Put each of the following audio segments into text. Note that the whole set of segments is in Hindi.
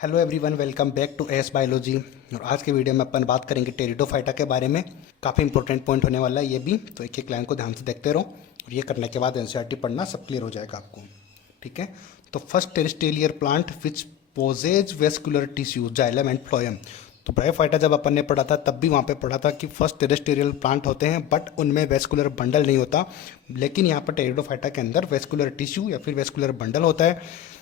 Hello everyone, welcome back to S biology. और आज के वीडियो में अपन बात करेंगे टेरिडोफाइटा के बारे में। काफ़ी इंपॉर्टेंट पॉइंट होने वाला है ये भी, तो एक एक लाइन को ध्यान से देखते रहो और ये करने के बाद एनसीईआरटी पढ़ना सब क्लियर हो जाएगा आपको। ठीक है, तो first terrestrial plant which possesses vascular tissue xylem and phloem. तो ब्रायोफाइटा जब अपन ने पढ़ा था तब भी वहाँ पे पढ़ा था कि फर्स्ट टेरेस्ट्रियल प्लांट होते हैं बट उनमें वेस्कुलर बंडल नहीं होता, लेकिन यहाँ पर टेरिडोफाइटा के अंदर वेस्कुलर टिश्यू या फिर वेस्कुलर बंडल होता है।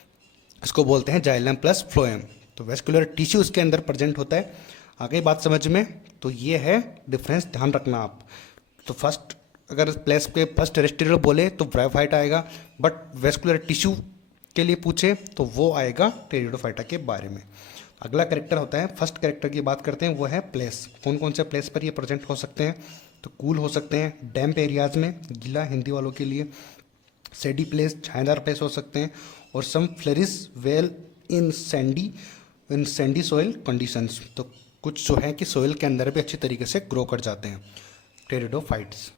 इसको बोलते हैं जाइलम प्लस फ्लोएम। तो वेस्कुलर टिश्यू इसके अंदर प्रेजेंट होता है। आगे बात समझ में, तो ये है डिफरेंस, ध्यान रखना आप। तो फर्स्ट अगर प्लेस पे फर्स्ट टेरेस्ट्रियल बोले तो ब्रायोफाइटा आएगा, बट वेस्कुलर टिश्यू के लिए पूछे तो वो आएगा टेरिडोफाइटा के बारे में। अगला कैरेक्टर होता है, फर्स्ट कैरेक्टर की बात करते हैं, वो है प्लेस। कौन कौन से प्लेस पर ये प्रेजेंट हो सकते हैं? तो कूल हो सकते हैं, डैम्प एरियाज में, गीला हिंदी वालों के लिए, सेडी प्लेस छायादार प्लेस हो सकते हैं, और some flourish well in sandy soil conditions. तो कुछ जो है कि सोइल के अंदर भी अच्छी तरीके से ग्रो कर जाते हैं टेरिडोफाइट्स।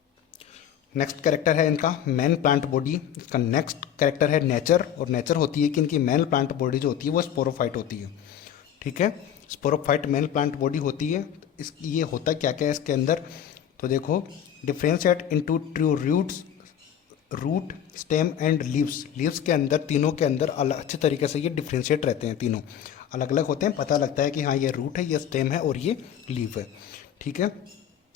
नेक्स्ट कैरेक्टर है इनका मैन प्लांट बॉडी। इसका नेक्स्ट कैरेक्टर है नेचर, और नेचर होती है कि इनकी मैन प्लांट बॉडी जो होती है वो स्पोरोफाइट होती है। ठीक है, स्पोरोफाइट मैन प्लांट बॉडी होती है। इस ये होता क्या क्या है इसके अंदर? तो देखो, differentiate into true roots, root, stem and leaves. Leaves के अंदर, तीनों के अंदर अलग अच्छे तरीके से ये डिफ्रेंशिएट रहते हैं, तीनों अलग अलग होते हैं, पता लगता है कि हाँ ये रूट है, ये स्टेम है और ये लीव है। ठीक है,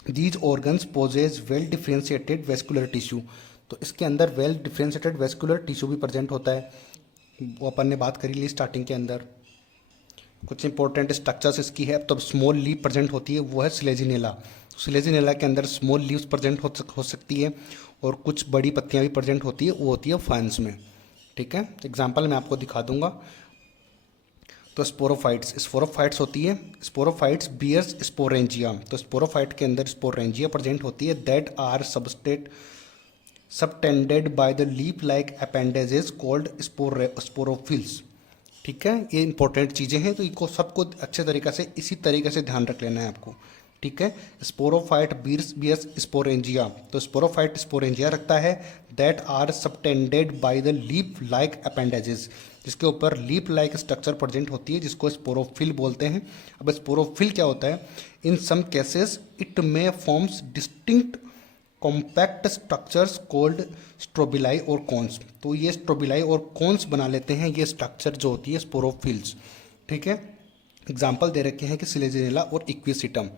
these organs possess well differentiated vascular tissue. तो इसके अंदर वेल डिफ्रेंशिएटेड वेस्कुलर टिश्यू भी प्रेजेंट होता है, वो अपन ने बात करी ली स्टार्टिंग के अंदर। कुछ इंपॉर्टेंट स्ट्रक्चर्स इसकी है, तो स्मॉल लीव प्रेजेंट होती है, वो है सिलेजिनेला। सिलेजिनेला के अंदर स्मॉल लीव्स प्रेजेंट हो सकती है, और कुछ बड़ी पत्तियां भी प्रेजेंट होती है, वो होती है फर्न्स में। ठीक है, एग्जांपल मैं आपको दिखा दूंगा। तो स्पोरोफाइट्स होती है, स्पोरोफाइट्स बियर्स स्पोरेंजिया। तो स्पोरोफाइट के अंदर स्पोरेंजिया प्रेजेंट होती है, that are subtended by the leaf like appendages called sporophylls. ठीक है, ये इंपॉर्टेंट चीज़ें हैं, तो इनको सबको अच्छे तरीके से इसी तरीके से ध्यान रख लेना है आपको। ठीक है, स्पोरोफाइट बियर्स स्पोरेंजिया। तो स्पोरोफाइट स्पोरेंजिया रखता है, that are subtended by the leaf like appendages, जिसके ऊपर लीफ लाइक स्ट्रक्चर प्रेजेंट होती है, जिसको स्पोरोफिल बोलते हैं। अब स्पोरोफिल क्या होता है? In some cases it may forms distinct compact structures called strobili और कॉन्स। तो ये स्ट्रोबिलाई और कॉन्स बना लेते हैं ये स्ट्रक्चर जो होती है स्पोरोफिल्स। ठीक है, एग्जाम्पल दे रखे हैं कि सिलेजिनेला और इक्विसिटम।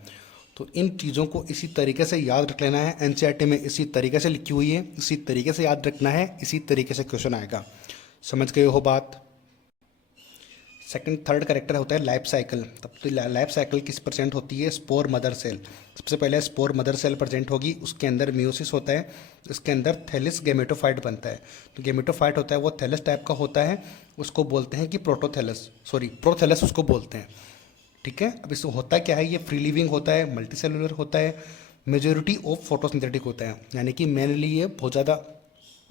तो इन चीज़ों को इसी तरीके से याद रख लेना है, एनसीईआरटी में इसी तरीके से लिखी हुई है, इसी तरीके से याद रखना है, इसी तरीके से क्वेश्चन आएगा। समझ गए हो बात? सेकंड थर्ड कैरेक्टर होता है लाइफ साइकिल। तब तो लाइफ साइकिल किस परसेंट होती है? Spore mother cell. सबसे पहले स्पोर मदर सेल प्रेजेंट होगी, उसके अंदर म्यूसिस होता है, उसके अंदर थैलिस गेमेटोफाइट बनता है। तो गेमेटोफाइट होता है वो थैलस टाइप का होता है, उसको बोलते हैं कि प्रोथैलस उसको बोलते हैं। ठीक है, अब इसको होता क्या है? ये फ्री लिविंग होता है, मल्टी सेलुलर होता है, मेजोरिटी ऑफ फोटोसिंथेटिक होता है, यानी कि मेनली ये बहुत ज़्यादा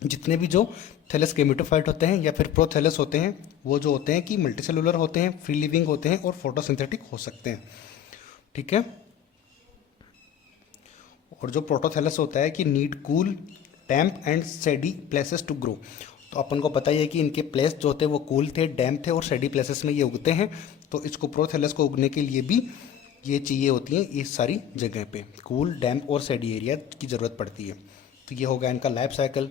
जितने भी जो थैलस गेमेटोफाइट होते हैं या फिर प्रोथैलस होते हैं, वो जो होते हैं कि मल्टीसेलुलर होते हैं, फ्री लिविंग होते हैं और फोटोसिंथेटिक हो सकते हैं। ठीक है, और जो प्रोटोथैलस होता है कि need cool damp and shady places to grow. तो अपन को पता ही है कि इनके प्लेस जो होते हैं वो कूल थे, डैम्प थे और सेडी प्लेसेस में ये उगते हैं। तो इसको प्रोथैलस को उगने के लिए भी ये चाहिए होती है, इस सारी जगह पे कूल डैम्प और सेडी एरिया की ज़रूरत पड़ती है। तो ये होगा इनका लाइफ साइकिल।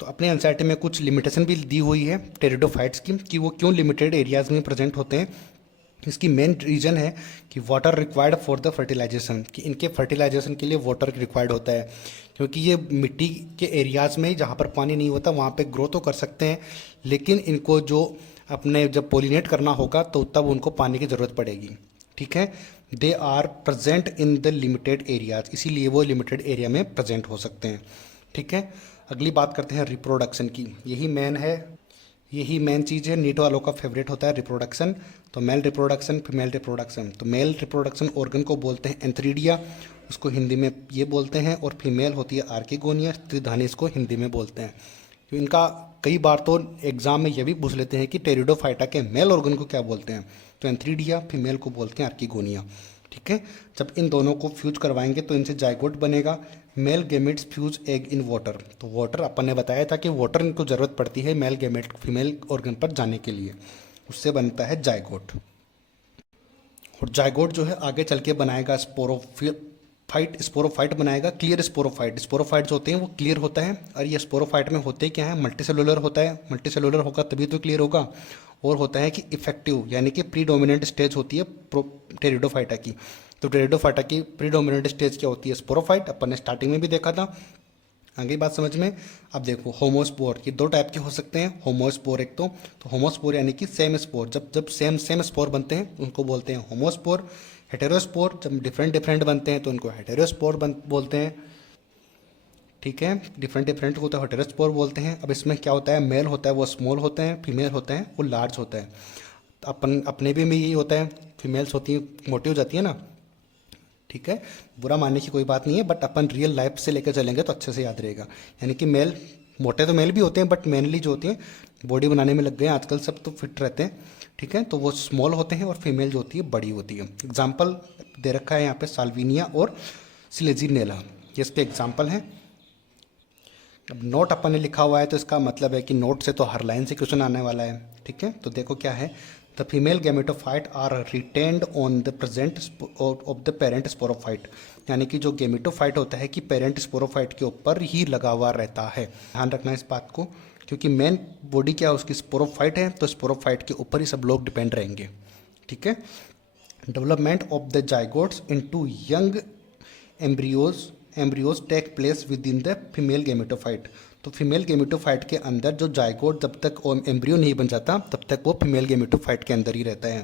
तो अपने एनसीईआरटी में कुछ लिमिटेशन भी दी हुई है टेरिडोफाइट्स की, कि वो क्यों लिमिटेड एरियाज में प्रेजेंट होते हैं। इसकी मेन रीज़न है कि water required for the fertilization, कि इनके फर्टिलाइजेशन के लिए वाटर रिक्वायर्ड होता है, क्योंकि ये मिट्टी के एरियाज़ में जहाँ पर पानी नहीं होता वहाँ पे ग्रो तो कर सकते हैं, लेकिन इनको जो अपने जब पोलिनेट करना होगा तो तब उनको पानी की ज़रूरत पड़ेगी। ठीक है, they are present in the limited areas, इसीलिए वो लिमिटेड एरिया में प्रेजेंट हो सकते हैं। ठीक है, अगली बात करते हैं रिप्रोडक्शन की। यही मेन चीज़ है, नीट वालों का फेवरेट होता है रिप्रोडक्शन। तो मेल रिप्रोडक्शन, फीमेल रिप्रोडक्शन। तो मेल रिप्रोडक्शन ऑर्गन को बोलते हैं एंथ्रीडिया, उसको हिंदी में ये बोलते हैं, और फीमेल होती है आर्किगोनिया, स्त्रीधानी इसको हिंदी में बोलते हैं। तो इनका कई बार तो एग्जाम में ये भी पूछ लेते हैं कि टेरिडोफाइटा के मेल ऑर्गन को क्या बोलते हैं। तो एंथ्रीडिया, फीमेल को बोलते हैं आर्किगोनिया। ठीक है, जब इन दोनों को फ्यूज करवाएंगे तो इनसे जाइगोट बनेगा। Male gametes fuse egg in water. तो वाटर अपन ने बताया था कि वाटर इनको ज़रूरत पड़ती है मेल गेमेट फीमेल ऑर्गन पर जाने के लिए। उससे बनता है जायगोट। और जायगोट जो है आगे चल के बनाएगा स्पोरोफाइट बनाएगा, क्लियर स्पोरोफाइट। स्पोरोफाइट जो होते हैं वो क्लियर होता है, और ये स्पोरोफाइट में होते क्या है, मल्टीसेलुलर होता है। मल्टीसेलुलर होगा तभी तो क्लियर होगा। और होता है कि इफेक्टिव, यानी कि प्रीडोमिनेंट स्टेज होती है टेरिडोफाइटा की। तो टेरिडोफाइटा की प्रीडोमिनेंट स्टेज क्या होती है, स्पोरोफाइट। अपन ने स्टार्टिंग में भी देखा था। आगे बात समझ में। अब देखो होमोस्पोर, ये दो टाइप के हो सकते हैं। होमोस्पोर एक तो होमोस्पोर यानी कि सेम स्पोर, जब जब सेम सेम स्पोर बनते हैं उनको बोलते हैं होमोस्पोर। हेटेरोस्पोर जब डिफरेंट डिफरेंट बनते हैं तो उनको हेटेरोस्पोर बोलते हैं। ठीक है, डिफरेंट डिफरेंट को तो हेटेरोस्पोर बोलते हैं। अब इसमें क्या होता है, मेल होता है वो स्मॉल होते हैं, फीमेल होते हैं वो लार्ज होता है। अपन अपने भी में यही होता है, फीमेल्स होती हैं मोटी हो जाती है ना। ठीक है, बुरा मानने की कोई बात नहीं है, बट अपन रियल लाइफ से लेकर चलेंगे तो अच्छे से याद रहेगा। यानी कि मेल मोटे तो मेल भी होते हैं, बट मेनली जो होती हैं बॉडी बनाने में लग गए हैं आजकल सब, तो फिट रहते हैं। ठीक है, तो वो स्मॉल होते हैं, और फीमेल जो होती है बड़ी होती है। एग्जाम्पल दे रखा है यहाँ पे साल्विनिया और सिलेजिनेला, ये इसके एग्जाम्पल हैं। अब नोट अपन ने लिखा हुआ है तो इसका मतलब है कि नोट से तो हर लाइन से क्वेश्चन आने वाला है। ठीक है, तो देखो क्या है, the female gametophyte are retained on the present of the parent sporophyte. यानी कि जो गैमेटोफाइट होता है कि पेरेंट स्पोरोफाइट के ऊपर ही लगा हुआ रहता है। ध्यान रखना इस बात को, क्योंकि मेन बॉडी क्या है उसकी स्पोरोफाइट है, तो स्पोरोफाइट के ऊपर ही सब लोग डिपेंड रहेंगे। ठीक है, development of the zygotes into young embryos take place within the female gametophyte. तो फीमेल गेमेटोफाइट के अंदर जो जाइगोट जब तक एम्ब्रियो नहीं बन जाता तब तक वो फीमेल गेमेटोफाइट के अंदर ही रहता है।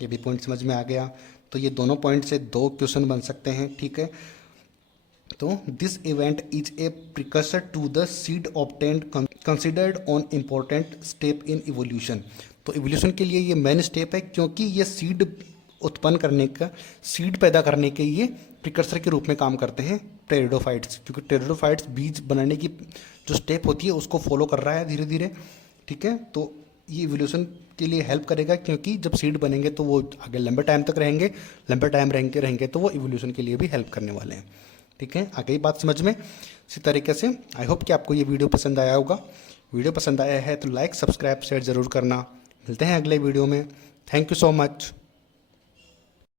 ये भी पॉइंट समझ में आ गया। तो ये दोनों पॉइंट से दो क्वेश्चन बन सकते हैं। ठीक है, तो this event is a precursor to the seed obtained considered on important step in evolution. तो इवोल्यूशन के लिए ये मेन स्टेप है, क्योंकि ये सीड उत्पन्न करने का, सीड पैदा करने के ये प्रिकर्सर के रूप में काम करते हैं टेरिडोफाइट्स। क्योंकि टेरिडोफाइट्स बीज बनाने की जो स्टेप होती है उसको फॉलो कर रहा है धीरे धीरे। ठीक है, तो ये इवोल्यूशन के लिए हेल्प करेगा, क्योंकि जब सीड बनेंगे तो वो आगे लंबे टाइम तक रहेंगे, लंबे टाइम रहेंगे तो वो इवोल्यूशन के लिए भी हेल्प करने वाले हैं। ठीक है, आ गई बात समझ में। इसी तरीके से आई होप कि आपको ये वीडियो पसंद आया होगा। वीडियो पसंद आया है तो लाइक सब्सक्राइब शेयर ज़रूर करना। मिलते हैं अगले वीडियो में। Thank you so much.